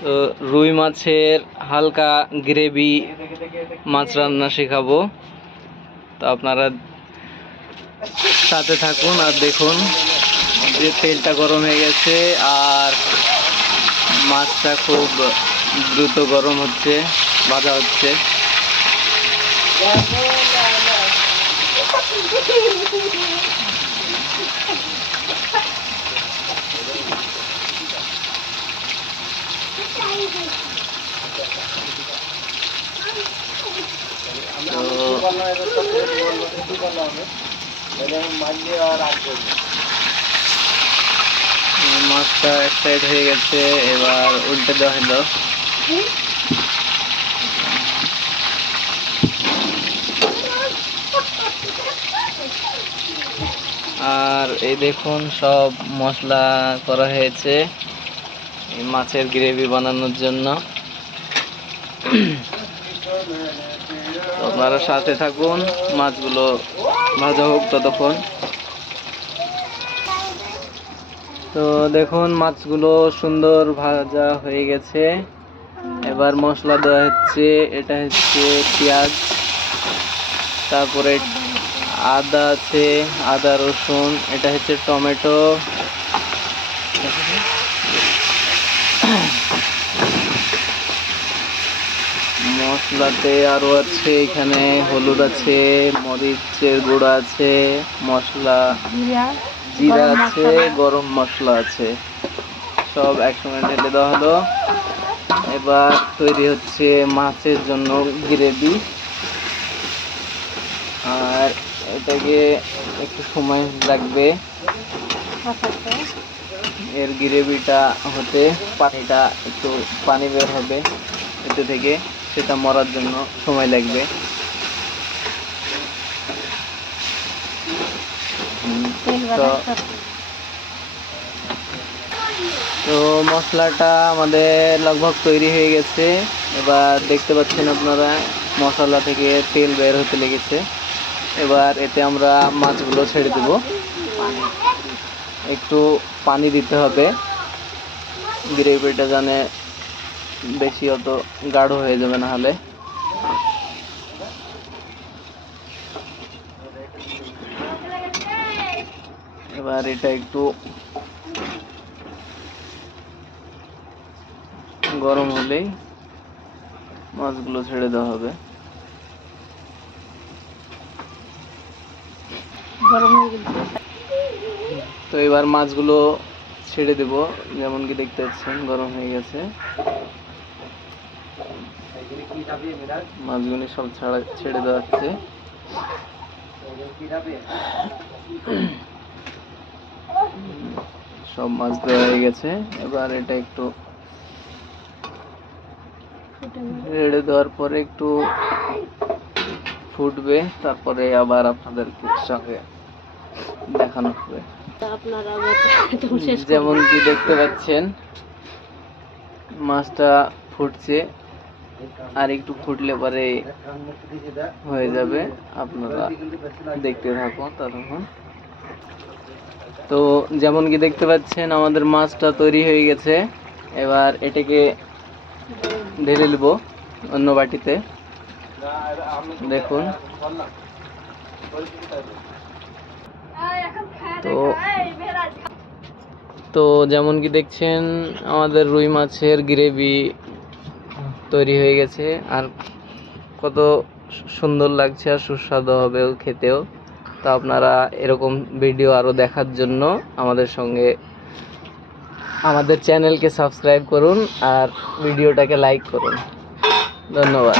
তো রুই মাছের হালকা গ্রেভি মাছ রান্না শেখাবো। তো আপনারা সাথে থাকুন আর দেখুন যে তেলটা গরম হয়ে গেছে আর মাছটা খুব দ্রুত গরম হচ্ছে, ভাজা হচ্ছে। মাছটা এক সাইড হয়ে গেছে, এবার উল্টে দেওয়া হলো। আর এই দেখুন সব মশলা করা হয়েছে এই মাছের গ্রেভি বানানোর জন্য। আপনারা সাথে থাকুন, মাছগুলো ভাজা হোক ততক্ষণ। তো দেখুন মাছগুলো সুন্দর ভাজা হয়ে গেছে। এবার মশলা দেওয়া হচ্ছে, এটা হচ্ছে পেঁয়াজ, তারপরে আদা আছে, আদা রসুন, এটা হচ্ছে টমেটো, মশলাতে আরো আছে এখানে হলুদ আছে, মরিচের গুঁড়া আছে, মশলা জিরা আছে, গরম মশলা আছে, সব একসঙ্গে ঢেলে দেওয়া হলো। এবার তৈরি হচ্ছে মাছের জন্য গ্রেভি। আর এটাকে একটু সময় লাগবে এর গ্রেভিটা হতে। পানিটা একটু পানি বের হবে এতে থেকে, সেটা মরার জন্য সময় লাগবে। তো মশলাটা আমাদের লগভগ তৈরি হয়ে গেছে। এবার দেখতে পাচ্ছেন আপনারা মশলা থেকে তেল বের হতে লেগেছে। এবার এতে আমরা মাছগুলো ছেড়ে দেব। একটু পানি দিতে হবে, গ্রেভিটা জানে বেশি অত গাঢ় হয়ে যাবে না হলে। এবার এটা একটু গরম হলেই মাছগুলো ছেড়ে দেওয়া হবে। তো এবার মাছগুলো ছেড়ে দেব, যেমন কি দেখতে পাচ্ছেন গরম হয়ে গেছে। মাছগুলো সব ছেড়ে দেওয়া হচ্ছে। সব মাছ দেওয়া হয়ে গেছে। এবার এটা একটু ছেড়ে দেওয়ার পরে একটু ফুটবে, তারপরে আবার আপনাদের সঙ্গে দেখানো হবে। যেমন কি দেখতে পাচ্ছেন মাছটা ফুটছে, আর একটু ফুটলে পরে হয়ে যাবে। আপনারা দেখতে থাকুন ততক্ষণ। তো যেমন কি দেখতে পাচ্ছেন আমাদের মাছটা তৈরি হয়ে গেছে। এবার এটাকে ঢেলে নেব অন্য বাটিতে। দেখুন তো যেমন কি দেখছেন আমাদের রুই মাছের গ্রেভি তৈরি হয়ে গেছে, আর কত সুন্দর লাগছে আর সুস্বাদু হবে খেতেও। তো আপনারা এরকম ভিডিও আরো দেখার জন্য আমাদের চ্যানেলকে সাবস্ক্রাইব করুন আর ভিডিওটাকে লাইক করুন। ধন্যবাদ।